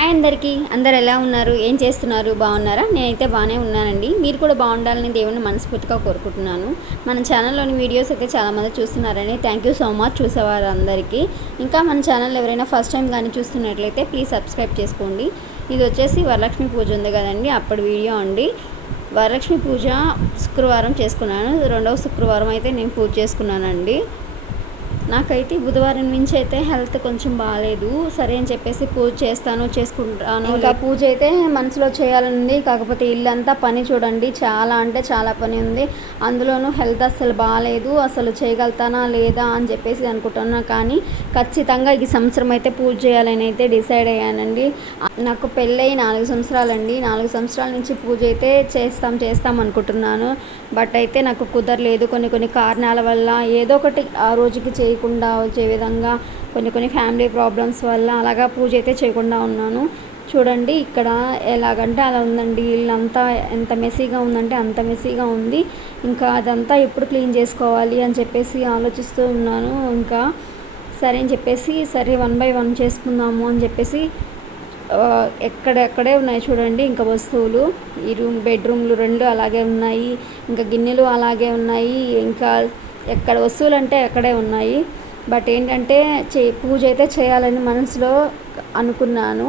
Hi అందరికీ. అందరు ఎలా ఉన్నారు? ఏం చేస్తున్నారు? బాగున్నారా? నేనైతే బాగానే ఉన్నానండి. మీరు కూడా బాగుండాలని దేవుని మనస్ఫూర్తిగా కోరుకుంటున్నాను. మన ఛానల్లోని వీడియోస్ అయితే చాలామంది చూస్తున్నారని థ్యాంక్ యూ సో మచ్ చూసేవారు అందరికీ ఇంకా మన ఛానల్ ఎవరైనా ఫస్ట్ టైం కానీ చూస్తున్నట్లయితే ప్లీజ్ సబ్స్క్రైబ్ చేసుకోండి. ఇది వచ్చేసి వరలక్ష్మి పూజ ఉంది కదండి. అప్పటి వీడియో అండి. వరలక్ష్మి పూజ శుక్రవారం చేసుకున్నాను. రెండవ శుక్రవారం అయితే నేను పూజ చేసుకున్నానండి. నాకైతే బుధవారం నుంచి అయితే హెల్త్ కొంచెం బాగాలేదు సరే అని చెప్పేసి పూజ చేస్తాను చేసుకుంటాను. ఇంకా పూజ అయితే మనసులో చేయాలని ఉంది కాకపోతే ఇల్లంతా పని చూడండి. చాలా అంటే చాలా పని ఉంది. అందులోనూ హెల్త్ అస్సలు బాగాలేదు అసలు చేయగలుగుతానా లేదా అని చెప్పేసి అనుకుంటున్నా కానీ ఖచ్చితంగా ఈ సంవత్సరం అయితే పూజ చేయాలని అయితే డిసైడ్ అయ్యానండి. నాకు పెళ్ళయి నాలుగు సంవత్సరాలండి. నాలుగు సంవత్సరాల నుంచి పూజ అయితే చేస్తాం చేస్తాం అనుకుంటున్నాను. బట్ అయితే నాకు కుదరలేదు. కొన్ని కొన్ని కారణాల వల్ల ఏదో ఒకటి ఆ రోజుకి చేయకుండా వచ్చే విధంగా కొన్ని కొన్ని ఫ్యామిలీ ప్రాబ్లమ్స్ వల్ల అలాగా పూజ అయితే చేయకుండా ఉన్నాను. చూడండి ఇక్కడ ఎలాగంటే అలా ఉందండి. ఇల్లంతా ఎంత మెస్సీగా ఉందంటే అంత మెస్సీగా ఉంది. ఇంకా అదంతా ఎప్పుడు క్లీన్ చేసుకోవాలి అని చెప్పేసి ఆలోచిస్తూ ఉన్నాను. ఇంకా సరే అని చెప్పేసి సరే వన్ బై వన్ చేసుకుందాము అని చెప్పేసి ఎక్కడెక్కడే ఉన్నాయి చూడండి. ఇంకా వస్తువులు ఈ రూమ్ బెడ్రూమ్లు రెండు అలాగే ఉన్నాయి. ఇంకా గిన్నెలు అలాగే ఉన్నాయి. ఇంకా ఎక్కడ వస్తువులు అంటే అక్కడే ఉన్నాయి. బట్ ఏంటంటే చే పూజ అయితే చేయాలని మనసులో అనుకున్నాను.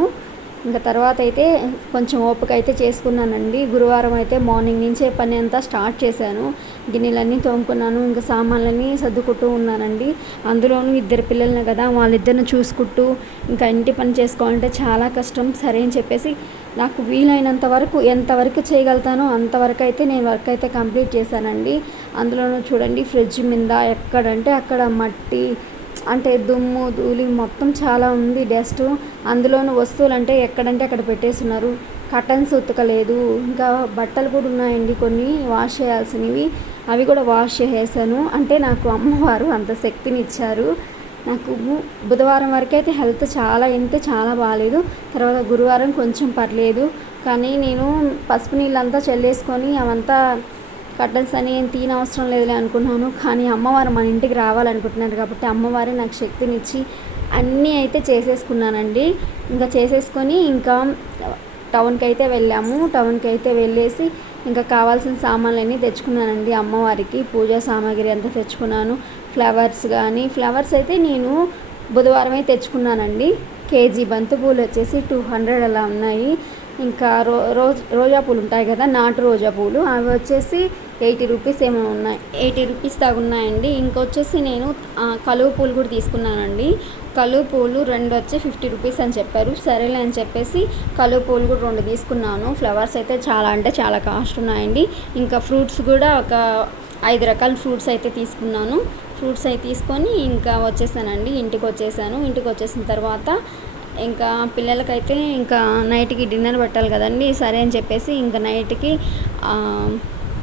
ఇంకా తర్వాత అయితే కొంచెం ఓపిక అయితే చేసుకున్నానండి. గురువారం అయితే మార్నింగ్ నుంచే పని అంతా స్టార్ట్ చేశాను. గిన్నెలన్నీ తోముకున్నాను ఇంకా సామాన్లన్నీ సర్దుకుంటూ ఉన్నానండి. అందులోనూ ఇద్దరు పిల్లల్ని కదా వాళ్ళిద్దరిని చూసుకుంటూ ఇంకా ఇంటి పని చేసుకోవాలంటే చాలా కష్టం సరే అని చెప్పేసి నాకు వీలైనంత వరకు ఎంతవరకు చేయగలుగుతానో అంతవరకు అయితే నేను వర్క్ అయితే కంప్లీట్ చేశానండి. అందులోనూ చూడండి ఫ్రిడ్జ్ మీద ఎక్కడంటే అక్కడ మట్టి అంటే దుమ్ము ధూళి మొత్తం చాలా ఉంది. డస్ట్ అందులోని వస్తువులు అంటే ఎక్కడంటే అక్కడ పెట్టేస్తున్నారు. కటన్స్ ఉతకలేదు. ఇంకా బట్టలు కూడా ఉన్నాయండి కొన్ని. వాష్ చేయాల్సినవి. అవి కూడా వాష్ చేసేసాను. అంటే నాకు అమ్మవారు అంత శక్తిని ఇచ్చారు నాకు బుధవారం వరకు అయితే హెల్త్ చాలా అయితే చాలా బాగాలేదు తర్వాత గురువారం కొంచెం పర్లేదు. కానీ నేను పసుపు నీళ్ళంతా చల్లేసుకొని అవంతా కర్టన్స్ అని ఏం తీన అవసరం లేదులే అనుకున్నాను. కానీ అమ్మవారు మన ఇంటికి రావాలనుకుంటున్నారు కాబట్టి అమ్మవారే నాకు శక్తినిచ్చి అన్నీ అయితే చేసేసుకున్నానండి. ఇంకా చేసేసుకొని ఇంకా టౌన్కి అయితే వెళ్ళాము. టౌన్కి అయితే వెళ్ళేసి ఇంకా కావాల్సిన సామాన్లన్నీ తెచ్చుకున్నానండి అమ్మవారికి. పూజా సామాగ్రి అంతా తెచ్చుకున్నాను. ఫ్లవర్స్ కానీ ఫ్లవర్స్ అయితే నేను బుధవారమే తెచ్చుకున్నానండి. కేజీ బంతి పూలు వచ్చేసి టూ హండ్రెడ్ అలా ఉన్నాయి. ఇంకా రో రోజ్ రోజా పూలు ఉంటాయి కదా నాటు రోజా పూలు. అవి వచ్చేసి ఎయిటీ రూపీస్ ఏమో ఉన్నాయి. ఎయిటీ రూపీస్ దాకా ఉన్నాయండి. ఇంకొచ్చేసి నేను కలువు పూలు కూడా తీసుకున్నానండి. కలువు పూలు రెండు వచ్చి ఫిఫ్టీ రూపీస్ అని చెప్పారు. సరేలే అని చెప్పేసి కలువు పూలు కూడా రెండు తీసుకున్నాను. ఫ్లవర్స్ అయితే చాలా అంటే చాలా కాస్ట్ ఉన్నాయండి. ఇంకా ఫ్రూట్స్ కూడా ఒక ఐదు రకాల ఫ్రూట్స్ అయితే తీసుకున్నాను. ఫ్రూట్స్ అయితే తీసుకొని ఇంకా వచ్చేసానండి. ఇంటికి వచ్చేసాను. ఇంటికి వచ్చేసిన తర్వాత ఇంకా పిల్లలకైతే ఇంకా నైట్కి డిన్నర్ పెట్టాలి కదండి సరే అని చెప్పేసి ఇంకా నైట్కి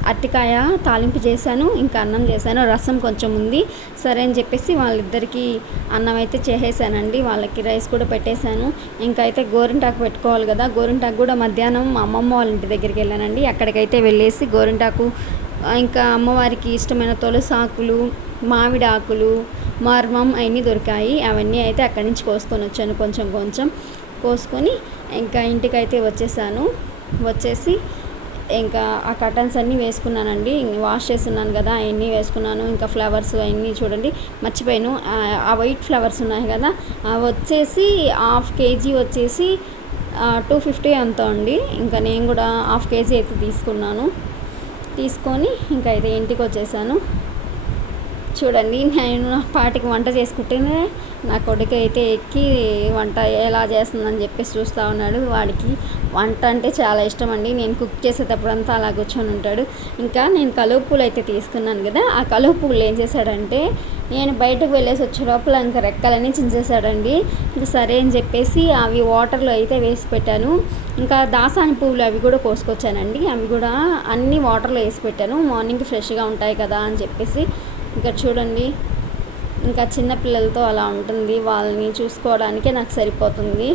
అరటికాయ తాలింపు చేశాను ఇంకా అన్నం చేశాను రసం కొంచెం ఉంది సరే అని చెప్పేసి వాళ్ళిద్దరికీ అన్నం అయితే చేసేసానండి వాళ్ళకి రైస్ కూడా పెట్టేశాను ఇంకా అయితే గోరింటాకు పెట్టుకోవాలి కదా గోరింటాకు కూడా మధ్యాహ్నం మా అమ్మమ్మ వాళ్ళ ఇంటి దగ్గరికి వెళ్ళానండి అక్కడికైతే వెళ్ళేసి గోరింటాకు ఇంకా అమ్మవారికి ఇష్టమైన తులసాకులు మామిడి ఆకులు మర్మం అవన్నీ దొరికాయి. అవన్నీ అయితే అక్కడి నుంచి కోసుకొని వచ్చాను. కొంచెం కొంచెం కోసుకొని ఇంకా ఇంటికైతే వచ్చేసాను. వచ్చేసి ఇంకా ఆ కటన్స్ అన్నీ వేసుకున్నానండి. వాష్ చేస్తున్నాను కదా అవన్నీ వేసుకున్నాను. ఇంకా ఫ్లవర్స్ అవన్నీ చూడండి మర్చిపోయాను. ఆ వైట్ ఫ్లవర్స్ ఉన్నాయి కదా అవి వచ్చేసి హాఫ్ కేజీ వచ్చేసి టూ ఫిఫ్టీ అంత అండి. ఇంకా నేను కూడా హాఫ్ కేజీ అయితే తీసుకున్నాను. తీసుకొని ఇంకా అయితే ఇంటికి వచ్చేసాను. చూడండి నేను పాటికి వంట చేసుకుంటేనే నా కొడుకు అయితే ఎక్కి వంట ఎలా చేస్తుందని చెప్పేసి చూస్తూ ఉన్నాడు. వాడికి వంట అంటే చాలా ఇష్టం అండి. నేను కుక్ చేసేటప్పుడు అంతా అలా కూర్చొని ఉంటాడు. ఇంకా నేను కలువ పూలు అయితే తీసుకున్నాను కదా ఆ కలువ పూలు ఏం చేశాడంటే నేను బయటకు వెళ్ళేసి వచ్చే లోపల ఇంకా రెక్కలన్నీ చించేశాడండి. ఇంకా సరే అని చెప్పేసి అవి వాటర్లో అయితే వేసి పెట్టాను. ఇంకా దాసాని పువ్వులు అవి కూడా కోసుకొచ్చానండి. అవి కూడా అన్నీ వాటర్లో వేసి పెట్టాను. మార్నింగ్ ఫ్రెష్గా ఉంటాయి కదా అని చెప్పేసి ఇంకా చూడండి ఇంకా చిన్న పిల్లలతో అలా ఉంటుంది. వాళ్ళని చూసుకోవడానికే నాకు సరిపోతుంది.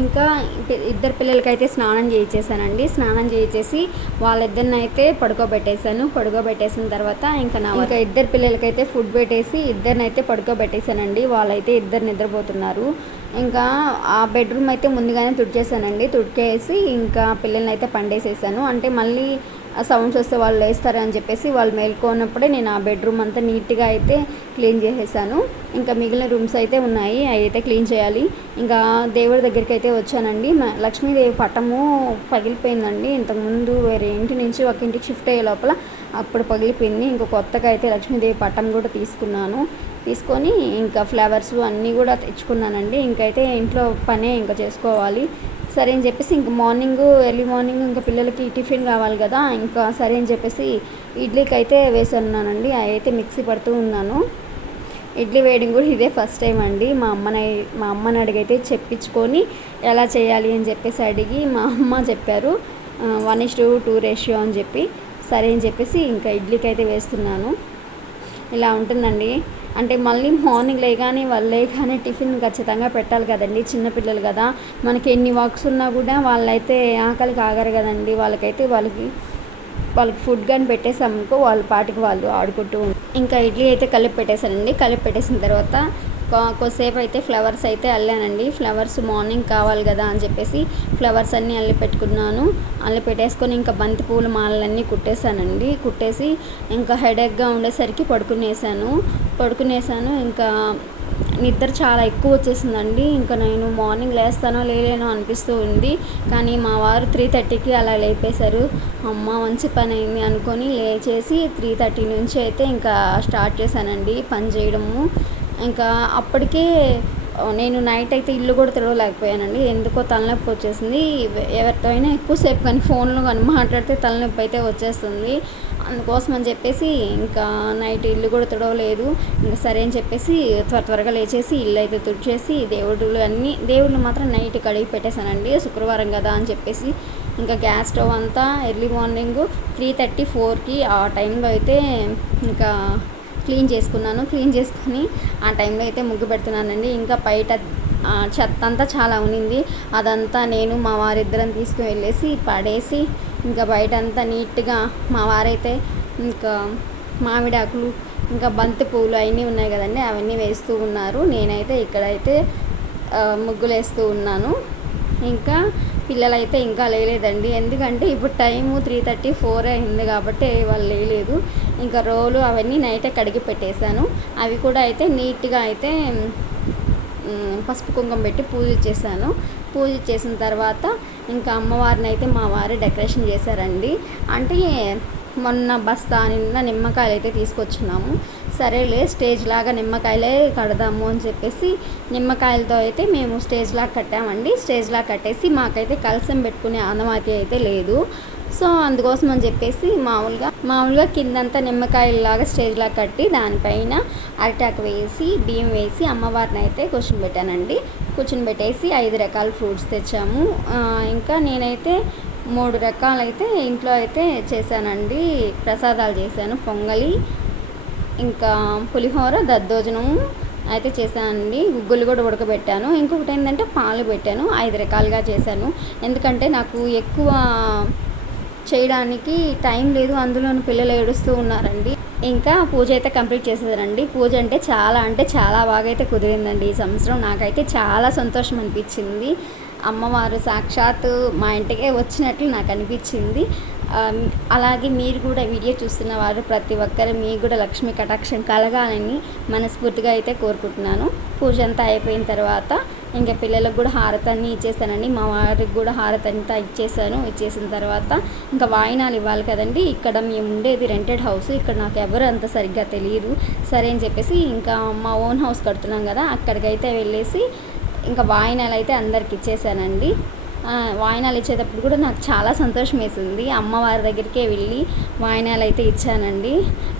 ఇంకా ఇద్దరు పిల్లలకైతే స్నానం చేయించేసానండి స్నానం చేయించేసి వాళ్ళిద్దరిని అయితే పడుకోబెట్టేశాను. పడుకోబెట్టేసిన తర్వాత ఇంకా నా ఇంకా ఇద్దరు పిల్లలకైతే ఫుడ్ పెట్టేసి ఇద్దరిని అయితే పడుకోబెట్టేశానండి. వాళ్ళైతే ఇద్దరు నిద్రపోతున్నారు. ఇంకా ఆ బెడ్రూమ్ అయితే ముందుగానే తుడిచేసానండి తుడికేసి ఇంకా పిల్లల్ని అయితే పండేసేసాను. అంటే మళ్ళీ సౌండ్స్ వస్తే వాళ్ళు లేస్తారు అని చెప్పేసి వాళ్ళు మేల్కొన్నప్పుడే నేను ఆ బెడ్రూమ్ అంతా నీట్గా అయితే క్లీన్ చేసేసాను. ఇంకా మిగిలిన రూమ్స్ అయితే ఉన్నాయి అవి అయితే క్లీన్ చేయాలి. ఇంకా దేవుడి దగ్గరికి అయితే వచ్చానండి. మా లక్ష్మీదేవి పటము పగిలిపోయిందండి. ఇంతకుముందు వేరే ఇంటి నుంచి ఒక ఇంటికి షిఫ్ట్ అయ్యే లోపల అప్పుడు పగిలిపోయింది. ఇంకా కొత్తగా అయితే లక్ష్మీదేవి పటం కూడా తీసుకున్నాను. తీసుకొని ఇంకా ఫ్లవర్స్ అన్నీ కూడా తెచ్చుకున్నానండి. ఇంకైతే ఇంట్లో పనే ఇంకా చేసుకోవాలి. సరే అని చెప్పేసి ఇంక మార్నింగ్ ఎర్లీ మార్నింగ్ ఇంకా పిల్లలకి టిఫిన్ కావాలి కదా ఇంకా సరే అని చెప్పేసి ఇడ్లీకి అయితే వేసున్నానండి అవి అయితే మిక్సీ పడుతూ ఉన్నాను. ఇడ్లీ వేయడం కూడా ఇదే ఫస్ట్ టైం అండి. మా అమ్మని మా అమ్మని అడిగైతే చెప్పించుకొని ఎలా చేయాలి అని చెప్పేసి అడిగి మా అమ్మ చెప్పారు. One is to two ratio అని చెప్పి. సరే అని చెప్పేసి ఇంకా ఇడ్లీకి అయితే వేస్తున్నాను. ఇలా ఉంటుందండి. అంటే మళ్ళీ మార్నింగ్ లేగానే వాళ్ళు లేగానే టిఫిన్ ఖచ్చితంగా పెట్టాలి కదండి చిన్నపిల్లలు కదా. మనకి ఎన్ని వర్క్స్ ఉన్నా కూడా వాళ్ళైతే ఆకలికి ఆగరు కదండి. వాళ్ళకైతే వాళ్ళకి వాళ్ళకి ఫుడ్ కానీ పెట్టేసామనుకో వాళ్ళ పాటికి వాళ్ళు ఆడుకుంటూ ఇంకా ఇడ్లీ అయితే కలిపి పెట్టేశానండి. కలిపి పెట్టేసిన తర్వాత కొద్దిసేపు అయితే ఫ్లవర్స్ అయితే అల్లానండి. ఫ్లవర్స్ మార్నింగ్ కావాలి కదా అని చెప్పేసి ఫ్లవర్స్ అన్నీ అల్లి పెట్టుకున్నాను. అల్లి పెట్టేసుకొని ఇంకా బంతి పూల మాలలన్నీ కుట్టేశానండి. కుట్టేసి ఇంకా హెడేక్గా ఉండేసరికి పడుకునేసాను. పడుకునేసాను. ఇంకా నిద్ర చాలా ఎక్కువ వచ్చేసిందండి. ఇంకా నేను మార్నింగ్ లేస్తానో లేలేనో అనిపిస్తూ ఉంది. కానీ మా వారు త్రీ థర్టీకి అలా లేపేశారు. అమ్మ మంచి పని అయింది అనుకొని లేచేసి త్రీ థర్టీ నుంచి అయితే ఇంకా స్టార్ట్ చేశానండి పని చేయడము. ఇంకా అప్పటికే నేను నైట్ అయితే ఇల్లు కూడా తిరగలేకపోయానండి ఎందుకో తలనొప్పి వచ్చేసింది. ఎవరితో అయినా ఎక్కువసేపు కానీ ఫోన్లో కానీ మాట్లాడితే తలనొప్పి అయితే వచ్చేస్తుంది. అందుకోసం అని చెప్పేసి ఇంకా నైట్ ఇల్లు కూడా తుడవలేదు. ఇంకా సరే అని చెప్పేసి త్వర త్వరగా లేచేసి ఇల్లు అయితే తుడిచేసి దేవుడులు అన్నీ దేవుళ్ళు మాత్రం నైట్ కడిగి పెట్టేశానండి. శుక్రవారం కదా అని చెప్పేసి ఇంకా గ్యాస్ స్టవ్ అంతా ఎర్లీ మార్నింగ్ త్రీ థర్టీ ఫోర్కి ఆ టైంలో అయితే ఇంకా క్లీన్ చేసుకున్నాను. క్లీన్ చేసుకొని ఆ టైంలో అయితే ముగ్గు పెడుతున్నానండి. ఇంకా బయట చెత్త అంతా చాలా ఉనింది అదంతా నేను మా వారిద్దరం తీసుకుని వెళ్ళేసి పడేసి ఇంకా బయట అంతా నీట్గా మా వారైతే ఇంకా మామిడాకులు ఇంకా బంతి పువ్వులు అవన్నీ ఉన్నాయి కదండి. అవన్నీ వేస్తూ ఉన్నారు. నేనైతే ఇక్కడైతే ముగ్గులు వేస్తూ ఉన్నాను. ఇంకా పిల్లలైతే ఇంకా లేలేదండి. ఎందుకంటే ఇప్పుడు టైము త్రీ థర్టీ ఫోర్ అయింది కాబట్టి వాళ్ళు లేలేదు. ఇంకా రోలు అవన్నీ నైటే కడిగి పెట్టేశాను. అవి కూడా అయితే నీట్గా అయితే పసుపు కుంకుమ పెట్టి పూజ చేశాను. పూజ చేసిన తర్వాత ఇంకా అమ్మవారిని అయితే మా వారు డెకరేషన్ చేశారండి. అంటే మొన్న బస్తా నిన్న నిమ్మకాయలు అయితే తీసుకొచ్చున్నాము సరేలే స్టేజ్ లాగా నిమ్మకాయలే కడదాము అని చెప్పేసి నిమ్మకాయలతో అయితే మేము స్టేజ్ లాగా కట్టామండి. స్టేజ్ లాగా కట్టేసి మాకైతే కలసం పెట్టుకునే అనుమతి అయితే లేదు. సో అందుకోసం అని చెప్పేసి మామూలుగా మామూలుగా కిందంతా నిమ్మకాయలాగా స్టేజ్ కట్టి దానిపైన అరిటాకు వేసి బియ్యం వేసి అమ్మవారిని అయితే కూర్చుని పెట్టానండి కూర్చుని పెట్టేసి ఐదు రకాల ఫ్రూట్స్ తెచ్చాము. ఇంకా నేనైతే మూడు రకాలైతే ఇంట్లో అయితే చేశానండి. ప్రసాదాలు చేశాను. పొంగలి ఇంకా పులిహోర దద్దోజనం అయితే చేశానండి. గుగ్గులు కూడా ఉడకబెట్టాను. ఇంకొకటి ఏంటంటే పాలు పెట్టాను. ఐదు రకాలుగా చేశాను. ఎందుకంటే నాకు ఎక్కువ చేయడానికి టైం లేదు అందులోని పిల్లలు ఏడుస్తూ ఉన్నారండి. ఇంకా పూజ అయితే కంప్లీట్ చేసేదారండి పూజ అంటే చాలా అంటే చాలా బాగా అయితే కుదిరిందండి ఈ సంవత్సరం. నాకైతే చాలా సంతోషం అనిపించింది. అమ్మవారు సాక్షాత్తు మా ఇంటికే వచ్చినట్లు నాకు అనిపించింది. అలాగే మీరు కూడా వీడియో చూస్తున్న వారు ప్రతి ఒక్కరు మీకు కూడా లక్ష్మీ కటాక్షం కలగాలని మనస్ఫూర్తిగా అయితే కోరుకుంటున్నాను. పూజ అంతా అయిపోయిన తర్వాత ఇంకా పిల్లలకు కూడా హారతన్ని ఇచ్చేసానండి. మా వారికి కూడా హారతి అంతా ఇచ్చేసాను. ఇచ్చేసిన తర్వాత ఇంకా వాయినాలు ఇవ్వాలి కదండి. ఇక్కడ మేము ఉండేది రెంటెడ్ హౌస్ ఇక్కడ నాకు ఎవరు అంత సరిగ్గా తెలియదు. సరే అని చెప్పేసి ఇంకా మా ఓన్ హౌస్ కడుతున్నాం కదా అక్కడికైతే వెళ్ళేసి ఇంకా వాయినాలు అయితే అందరికి ఇచ్చేసానండి. వాయినాలు ఇచ్చేటప్పుడు కూడా నాకు చాలా సంతోషం వేసింది. అమ్మవారి దగ్గరికే వెళ్ళి వాయినాలు అయితే ఇచ్చానండి.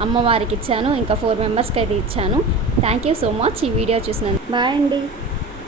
అమ్మవారికి ఇచ్చాను. ఇంకా ఫోర్ మెంబర్స్కి అయితే ఇచ్చాను. థ్యాంక్ యూ సో మచ్ ఈ వీడియో చూసినందుకు. బాయ్ అండి.